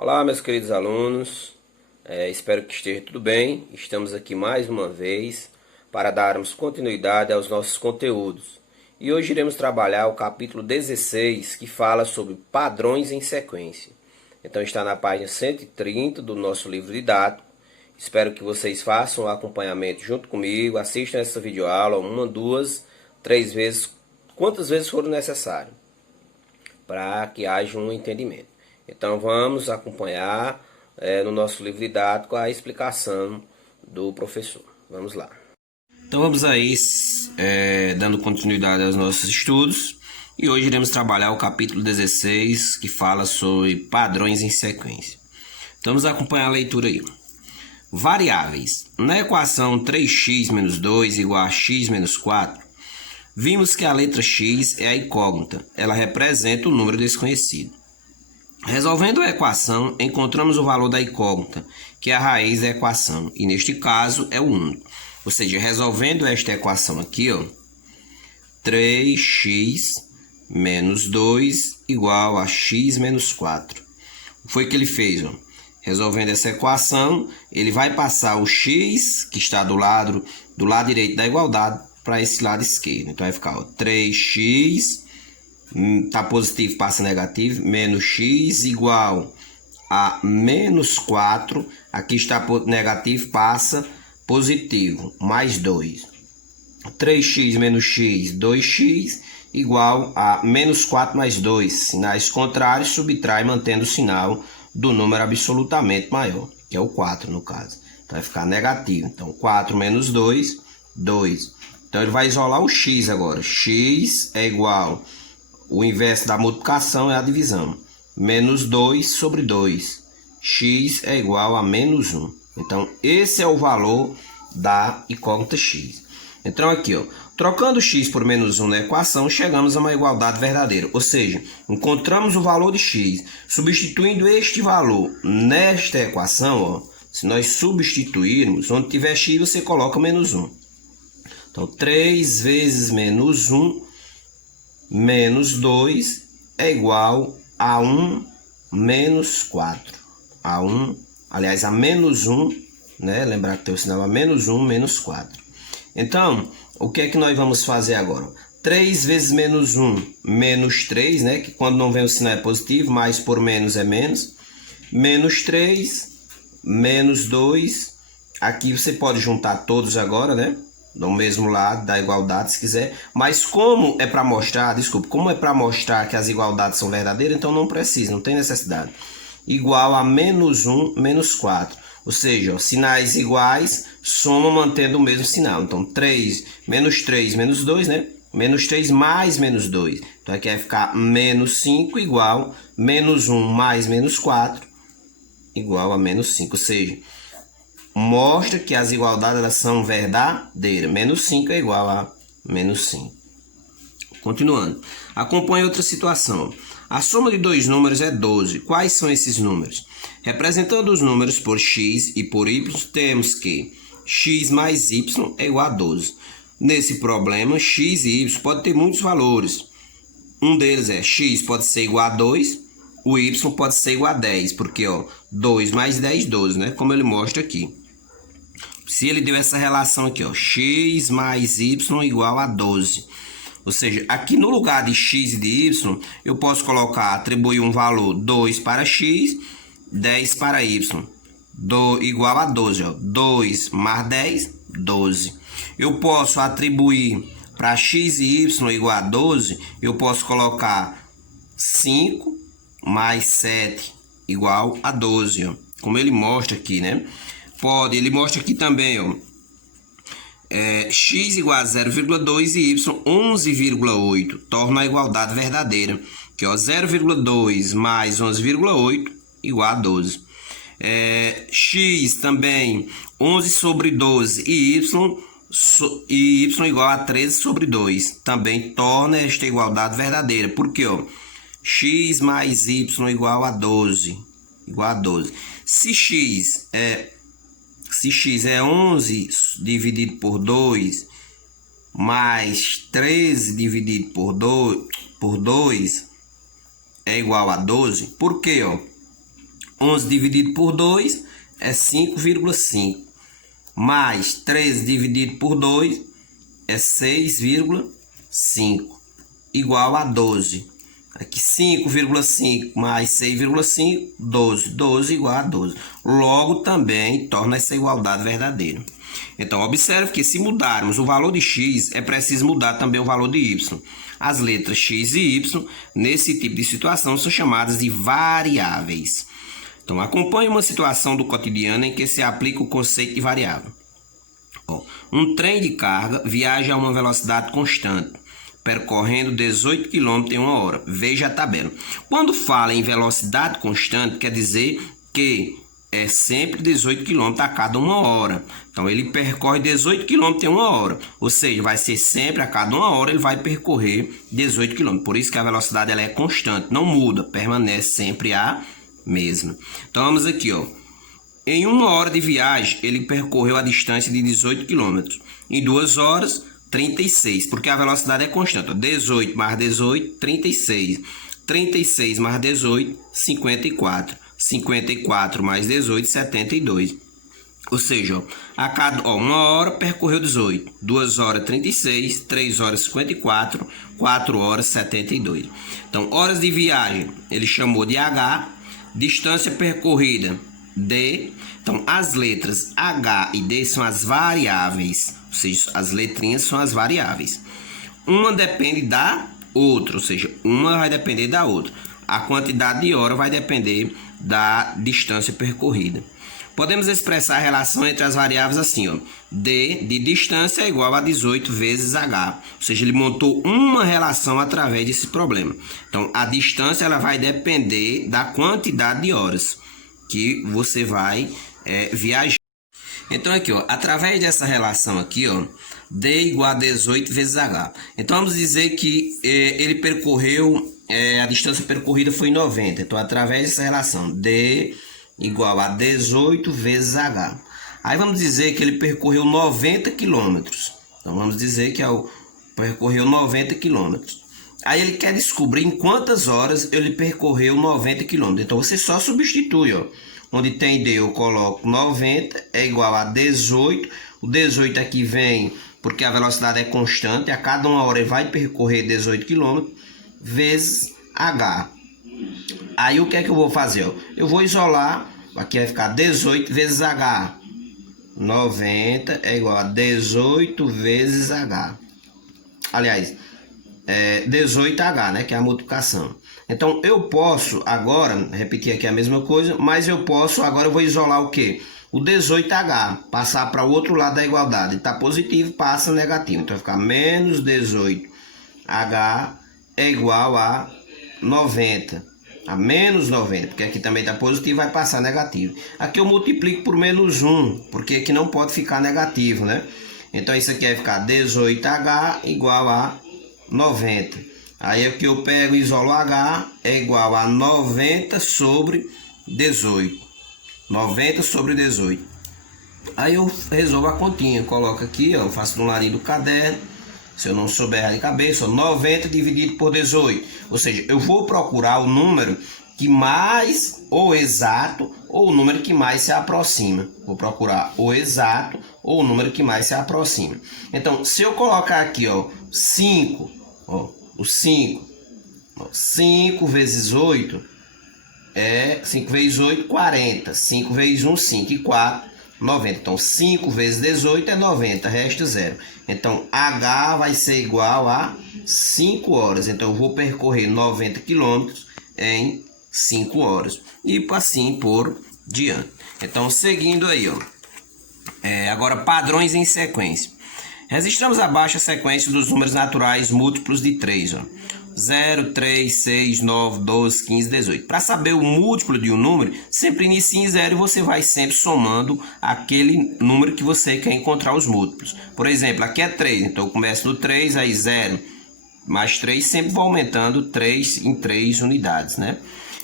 Olá, meus queridos alunos, espero que esteja tudo bem. Estamos aqui mais uma vez para darmos continuidade aos nossos conteúdos. E hoje iremos trabalhar o capítulo 16, que fala sobre padrões em sequência. Então está na página 130 do nosso livro didático. Espero que vocês façam o acompanhamento junto comigo, assistam essa videoaula uma, duas, três vezes, quantas vezes for necessário, para que haja um entendimento. Então vamos acompanhar no nosso livro didático a explicação do professor. Vamos lá. Então vamos aí dando continuidade aos nossos estudos. E hoje iremos trabalhar o capítulo 16, que fala sobre padrões em sequência. Então vamos acompanhar a leitura aí. Variáveis. Na equação 3x menos 2 igual a x menos 4, vimos que a letra x é a incógnita. Ela representa o número desconhecido. Resolvendo a equação, encontramos o valor da incógnita, que é a raiz da equação, e neste caso é o 1. Ou seja, resolvendo esta equação aqui, 3x menos 2 igual a x menos 4. O que foi que ele fez? Resolvendo essa equação, ele vai passar o x, que está do lado direito da igualdade, para esse lado esquerdo. Então vai ficar 3x... está positivo, passa negativo, menos x igual a menos 4, aqui está negativo, passa positivo, mais 2. 3x menos x, 2x, igual a menos 4 mais 2. Sinais contrários, subtrai, mantendo o sinal do número absolutamente maior, que é o 4 no caso. Então vai ficar negativo. Então 4 menos 2, 2. Então ele vai isolar o x agora. X é igual... O inverso da multiplicação é a divisão. Menos 2 sobre 2. X é igual a menos 1. Então, esse é o valor da incógnita x. Então, aqui, trocando x por menos 1 na equação, chegamos a uma igualdade verdadeira. Ou seja, encontramos o valor de x. Substituindo este valor nesta equação, se nós substituirmos, onde tiver x, você coloca menos 1. Então, 3 vezes menos 1... menos 2 é igual a 1 menos 4. A menos 1, né? Lembrar que tem o sinal a menos 1, menos 4. Então, o que é que nós vamos fazer agora? 3 vezes menos 1, menos 3, né? Que quando não vem o sinal é positivo, mais por menos é menos. Menos 3, menos 2. Aqui você pode juntar todos agora, né? Do mesmo lado da igualdade, se quiser. Mas como é para mostrar, como é para mostrar que as igualdades são verdadeiras, então não precisa, não tem necessidade. Igual a menos 1, menos 4. Ou seja, sinais iguais, somam mantendo o mesmo sinal. Então, 3, menos 2, né? Menos 3 mais menos 2. Então, aqui vai ficar menos 5 igual menos 1 mais menos 4 igual a menos 5. Ou seja, mostra que as igualdades elas são verdadeiras. Menos 5 é igual a menos 5. Continuando. Acompanhe outra situação. A soma de dois números é 12. Quais são esses números? Representando os números por x e por y, temos que x mais y é igual a 12. Nesse problema, x e y podem ter muitos valores. Um deles é x pode ser igual a 2, o y pode ser igual a 10, porque 2 mais 10, 12, né? Como ele mostra aqui. Se ele deu essa relação aqui, x mais y igual a 12. Ou seja, aqui no lugar de x e de y, eu posso atribuir um valor 2 para x, 10 para y. Igual a 12, 2 mais 10, 12. Eu posso atribuir para x e y igual a 12, eu posso colocar 5 mais 7 igual a 12, como ele mostra aqui, né? Ele mostra aqui também, x igual a 0,2 e y 11,8, torna a igualdade verdadeira, que 0,2 mais 11,8 igual a 12. X também 11 sobre 12 e y igual a 13 sobre 2, também torna esta igualdade verdadeira, porque x mais y igual a 12, Se x é 11 dividido por 2 mais 13 dividido por 2 é igual a 12, por quê? 11 dividido por 2 é 5,5. Mais 13 dividido por 2 é 6,5. Igual a 12. Aqui 5,5 mais 6,5, 12. 12 igual a 12. Logo também torna essa igualdade verdadeira. Então, observe que se mudarmos o valor de x, é preciso mudar também o valor de y. As letras x e y, nesse tipo de situação, são chamadas de variáveis. Então, acompanhe uma situação do cotidiano em que se aplica o conceito de variável. Um trem de carga viaja a uma velocidade constante, percorrendo 18 km em uma hora. Veja a tabela. Quando fala em velocidade constante, quer dizer que é sempre 18 km a cada uma hora. Então, ele percorre 18 km em uma hora. Ou seja, vai ser sempre a cada uma hora ele vai percorrer 18 km. Por isso que a velocidade ela é constante, não muda, permanece sempre a mesma. Então, vamos aqui, ó. Em uma hora de viagem, ele percorreu a distância de 18 km. Em 2 horas, 36, porque a velocidade é constante. 18 mais 18, 36. 36 mais 18, 54. 54 mais 18, 72. Ou seja, a cada uma hora percorreu 18. 2 horas, 36. 3 horas, 54. 4 horas, 72. Então, horas de viagem, ele chamou de H. Distância percorrida, D. Então, as letras H e D são as variáveis, ou seja, as letrinhas são as variáveis. Uma depende da outra, ou seja, uma vai depender da outra. A quantidade de hora vai depender da distância percorrida. Podemos expressar a relação entre as variáveis assim, ó. D de distância é igual a 18 vezes H. Ou seja, ele montou uma relação através desse problema. Então, a distância ela vai depender da quantidade de horas que você vai viajar. Então, aqui, ó, através dessa relação aqui, ó, D igual a 18 vezes H. Então, vamos dizer que ele percorreu, a distância percorrida foi 90. Então, através dessa relação, D igual a 18 vezes H. Aí, vamos dizer que ele percorreu 90 km. Então, vamos dizer que percorreu 90 km. Aí, ele quer descobrir em quantas horas ele percorreu 90 km. Então, você só substitui, ó. Onde tem D, eu coloco 90, é igual a 18. O 18 aqui vem porque a velocidade é constante. A cada uma hora ele vai percorrer 18 km, vezes H. Aí, o que é que eu vou fazer? Ó? Eu vou isolar, aqui vai ficar 18 vezes H. 90 é igual a 18 vezes H. Aliás, 18H, né? Que é a multiplicação. Então, eu posso agora, repetir aqui a mesma coisa, mas eu posso, agora eu vou isolar o quê? O 18H, passar para o outro lado da igualdade. Está positivo, passa negativo. Então, vai ficar menos 18H é igual a 90. A menos 90, porque aqui também está positivo, vai passar negativo. Aqui eu multiplico por menos 1, porque aqui não pode ficar negativo, né? Então, isso aqui vai ficar 18H igual a 90. Aí aqui eu pego e isolo H, é igual a 90 sobre 18. 90 sobre 18. Aí eu resolvo a continha, coloco aqui, ó, eu faço no ladinho do caderno. Se eu não souber de cabeça, ó, 90 dividido por 18. Ou seja, eu vou procurar o número que mais, ou exato, ou o número que mais se aproxima. Vou procurar o exato, ou o número que mais se aproxima. Então, se eu colocar aqui, ó, 5, ó, o 5. 5 vezes 8 é 5 vezes 8, 40. 5 vezes 1, 5 e 4, 90. Então, 5 vezes 18 é 90, resta 0. Então, H vai ser igual a 5 horas. Então, eu vou percorrer 90 km em 5 horas. E assim por diante. Então, seguindo aí, ó. Agora, padrões em sequência. Registramos abaixo a sequência dos números naturais múltiplos de 3. Ó. 0, 3, 6, 9, 12, 15, 18. Para saber o múltiplo de um número, sempre inicie em 0 e você vai sempre somando aquele número que você quer encontrar os múltiplos. Por exemplo, aqui é 3, então eu começo no 3, aí 0 mais 3, sempre vou aumentando 3 em 3 unidades, né?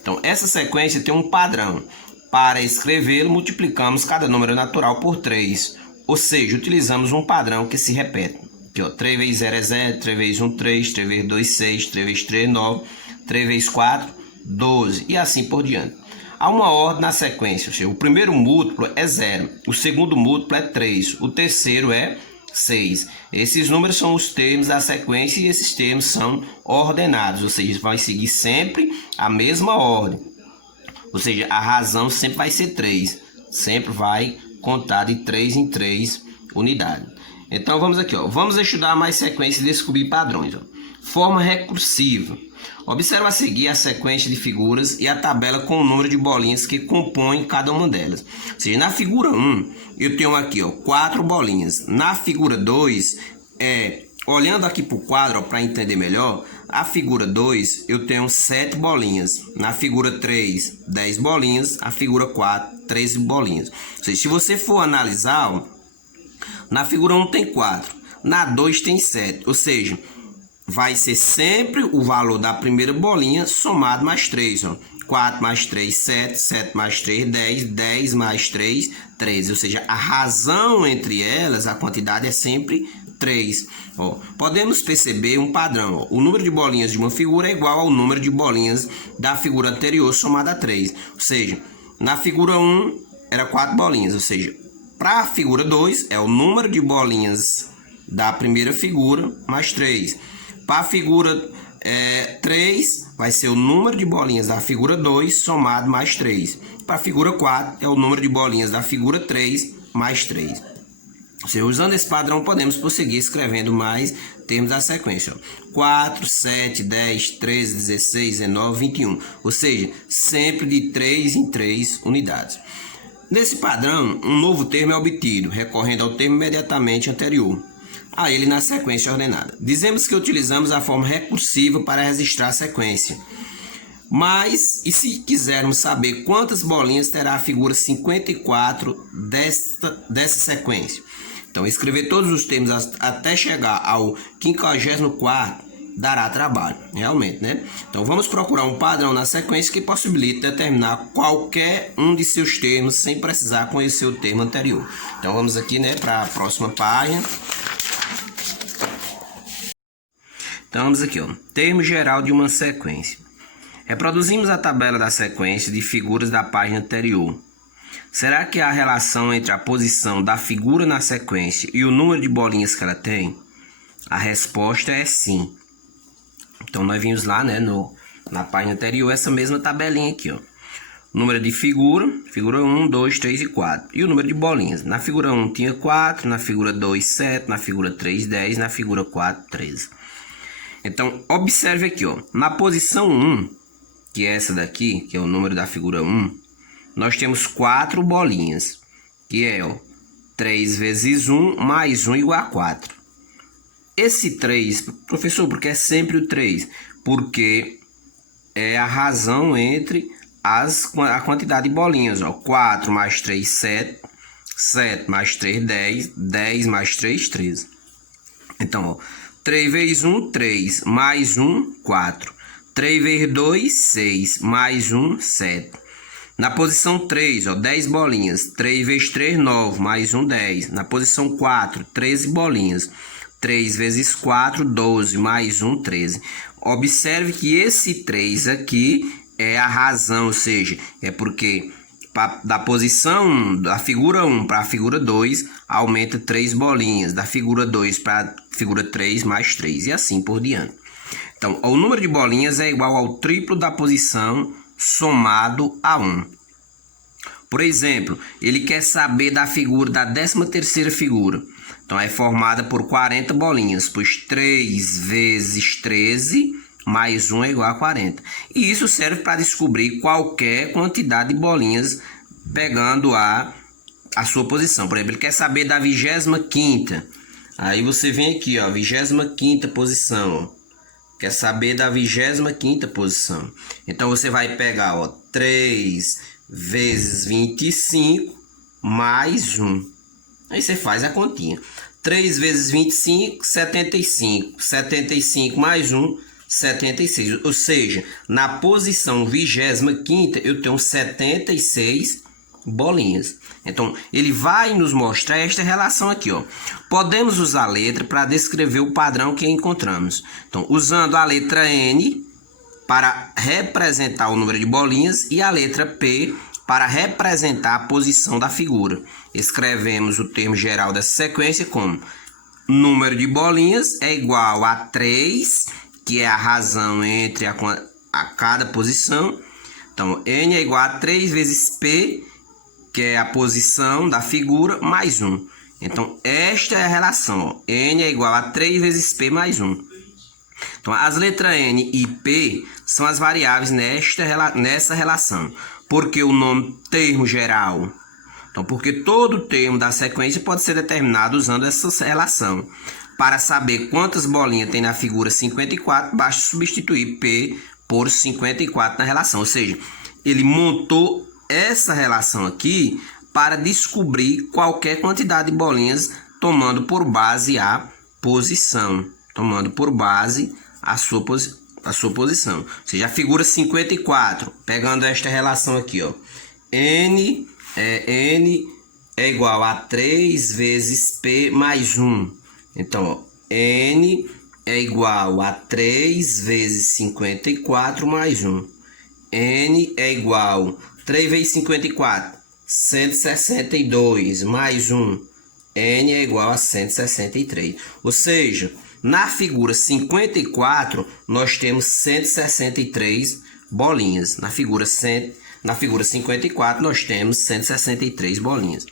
Então, essa sequência tem um padrão. Para escrevê-lo, multiplicamos cada número natural por 3. Ou seja, utilizamos um padrão que se repete. Aqui, ó, 3 vezes 0 é 0, 3 vezes 1, 3, 3 vezes 2, 6, 3 vezes 3, 9, 3 vezes 4, 12 e assim por diante. há uma ordem na sequência, ou seja, o primeiro múltiplo é 0, o segundo múltiplo é 3, o terceiro é 6. Esses números são os termos da sequência e esses termos são ordenados, ou seja, vai seguir sempre a mesma ordem. Ou seja, a razão sempre vai ser 3, sempre vai contar de 3 em 3 unidades. Então vamos aqui, ó. Vamos estudar mais sequências e descobrir padrões. Ó. Forma recursiva. Observa a seguir a sequência de figuras e a tabela com o número de bolinhas que compõem cada uma delas. Ou seja, na figura 1, eu tenho aqui, ó, 4 bolinhas. Na figura 2, olhando aqui para o quadro para entender melhor, a figura 2 eu tenho 7 bolinhas. Na figura 3, 10 bolinhas. A figura 4, 13 bolinhas. Ou seja, se você for analisar, ó, na figura 1 tem 4, na 2 tem 7. Ou seja, vai ser sempre o valor da primeira bolinha somado mais 3. Ó. 4 mais 3, 7. 7 mais 3, 10. 10 mais 3, 13. Ou seja, a razão entre elas, a quantidade é sempre 3. Ó, podemos perceber um padrão. Ó. O número de bolinhas de uma figura é igual ao número de bolinhas da figura anterior somada a 3. Ou seja, na figura 1 era 4 bolinhas. Ou seja, para a figura 2 é o número de bolinhas da primeira figura mais 3. Para a figura 3 vai ser o número de bolinhas da figura 2 somado mais 3. Para a figura 4 é o número de bolinhas da figura 3 mais 3. Usando esse padrão, podemos prosseguir escrevendo mais termos da sequência. 4, 7, 10, 13, 16, 19, 21. Ou seja, sempre de 3 em 3 unidades. Nesse padrão, um novo termo é obtido, recorrendo ao termo imediatamente anterior a ele na sequência ordenada. Dizemos que utilizamos a forma recursiva para registrar a sequência. Mas, e se quisermos saber quantas bolinhas terá a figura 54 dessa sequência? Então, escrever todos os termos até chegar ao 54º dará trabalho, realmente, né? Então, vamos procurar um padrão na sequência que possibilite determinar qualquer um de seus termos sem precisar conhecer o termo anterior. Então, vamos aqui, né, para a próxima página. Então, vamos aqui, ó. Termo geral de uma sequência. Reproduzimos a tabela da sequência de figuras da página anterior. Será que há relação entre a posição da figura na sequência e o número de bolinhas que ela tem? A resposta é sim. Então, nós vimos lá, né, na página anterior, essa mesma tabelinha aqui, ó. Número de figura 1, 2, 3 e 4. E o número de bolinhas. Na figura 1 tinha 4, na figura 2, 7, na figura 3, 10, na figura 4, 13. Então, observe aqui, ó. Na posição 1, que é essa daqui, que é o número da figura 1, nós temos 4 bolinhas, que é, ó, 3 vezes 1 mais 1 igual a 4. Esse 3, professor, porque é sempre o 3? Porque é a razão entre a quantidade de bolinhas, ó. 4 mais 3, 7. 7 mais 3, 10. 10 mais 3, 13. Então, ó, 3 vezes 1, 3. Mais 1, 4. 3 vezes 2, 6. Mais 1, 7. Na posição 3, ó, 10 bolinhas. 3 vezes 3, 9. Mais 1, 10. Na posição 4, 13 bolinhas. 3 vezes 4, 12. Mais 1, 13. Observe que esse 3 aqui é a razão, ou seja, é porque da posição da figura 1 para a figura 2, aumenta 3 bolinhas. Da figura 2 para a figura 3, mais 3. E assim por diante. Então, o número de bolinhas é igual ao triplo da posição somado a 1. Por exemplo, ele quer saber da figura da 13ª figura. Então, é formada por 40 bolinhas, pois 3 vezes 13 mais 1 é igual a 40. E isso serve para descobrir qualquer quantidade de bolinhas pegando a sua posição. Por exemplo, ele quer saber da 25ª. Aí você vem aqui, ó, 25ª posição, ó. Quer saber da 25ª posição. Então, você vai pegar, ó, 3 vezes 25 mais 1. Aí você faz a continha. 3 vezes 25, 75. 75 mais 1, 76. Ou seja, na posição 25ª, eu tenho 76 bolinhas. Então, ele vai nos mostrar esta relação aqui, ó. Podemos usar a letra para descrever o padrão que encontramos. Então, usando a letra N, para representar o número de bolinhas e a letra P para representar a posição da figura. Escrevemos o termo geral dessa sequência como número de bolinhas é igual a 3, que é a razão entre a cada posição. Então, N é igual a 3 vezes P, que é a posição da figura, mais 1. Então, esta é a relação. Ó. N é igual a 3 vezes P mais 1. Então, as letras N e P são as variáveis nessa relação. Porque o nome termo geral. Então, porque todo termo da sequência pode ser determinado usando essa relação. Para saber quantas bolinhas tem na figura 54, basta substituir P por 54 na relação. Ou seja, ele montou essa relação aqui para descobrir qualquer quantidade de bolinhas, tomando por base a posição. Tomando por base a sua posição. Ou seja, a figura 54, pegando esta relação aqui, ó. N é igual a 3 vezes P mais 1. Então, ó, N é igual a 3 vezes 54 mais 1. N é igual a 3 vezes 54, 162 mais 1. N é igual a 163. Ou seja, na figura 54, nós temos 163 bolinhas. Na figura 54, nós temos 163 bolinhas.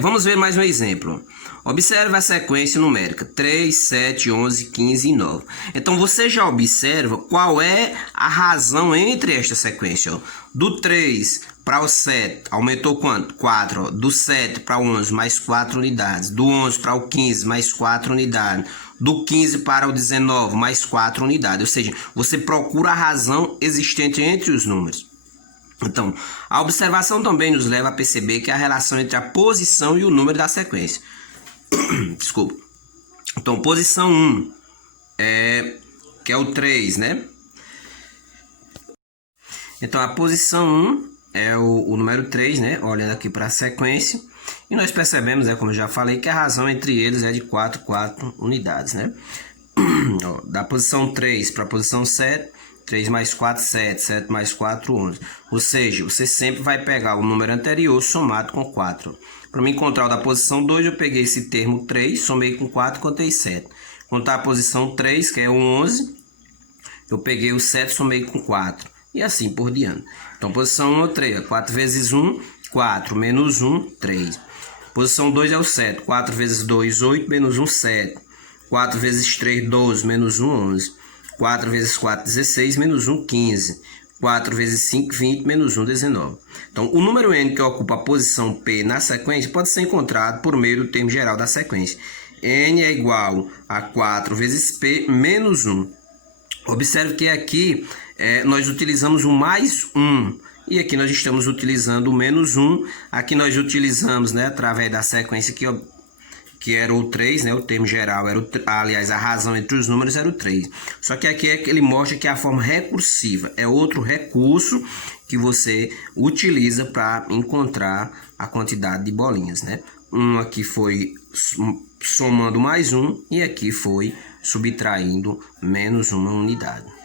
Vamos ver mais um exemplo. Observe a sequência numérica 3, 7, 11, 15 e 9. Então, você já observa qual é a razão entre esta sequência. Ó. Do 3 para o 7, aumentou quanto? 4. Ó. Do 7 para o 11, mais 4 unidades. Do 11 para o 15, mais 4 unidades. Do 15 para o 19, mais 4 unidades. Ou seja, você procura a razão existente entre os números. Então, a observação também nos leva a perceber que a relação entre a posição e o número da sequência. Desculpa. Então, posição 1 que é o 3, né? Então, a posição 1 é o número 3, né? Olhando aqui para a sequência. E nós percebemos, né, como eu já falei, que a razão entre eles é de 4 unidades, né? Da posição 3 para a posição 7, 3 mais 4, 7. 7 mais 4, 11. Ou seja, você sempre vai pegar o número anterior somado com 4. Para me encontrar o da posição 2, eu peguei esse termo 3, somei com 4, contei 7. Contar a posição 3, que é o 11, eu peguei o 7, somei com 4. E assim por diante. Então, posição 1 é o 3. 4 vezes 1, 4. Menos 1, 3. Posição 2 é o 7. 4 vezes 2, 8. Menos 1, 7. 4 vezes 3, 12. Menos 1, 11. 4 vezes 4, 16. Menos 1, 15. 4 vezes 5, 20. Menos 1, 19. Então, o número N que ocupa a posição P na sequência pode ser encontrado por meio do termo geral da sequência. N é igual a 4 vezes P menos 1. Observe que aqui nós utilizamos o mais 1. E aqui nós estamos utilizando o menos 1. Aqui nós utilizamos, né, através da sequência que era o 3, né, o termo geral, era aliás, a razão entre os números era o 3. Só que aqui ele mostra que é a forma recursiva. É outro recurso que você utiliza para encontrar a quantidade de bolinhas, né? Um aqui foi somando mais 1 e aqui foi subtraindo menos 1 unidade.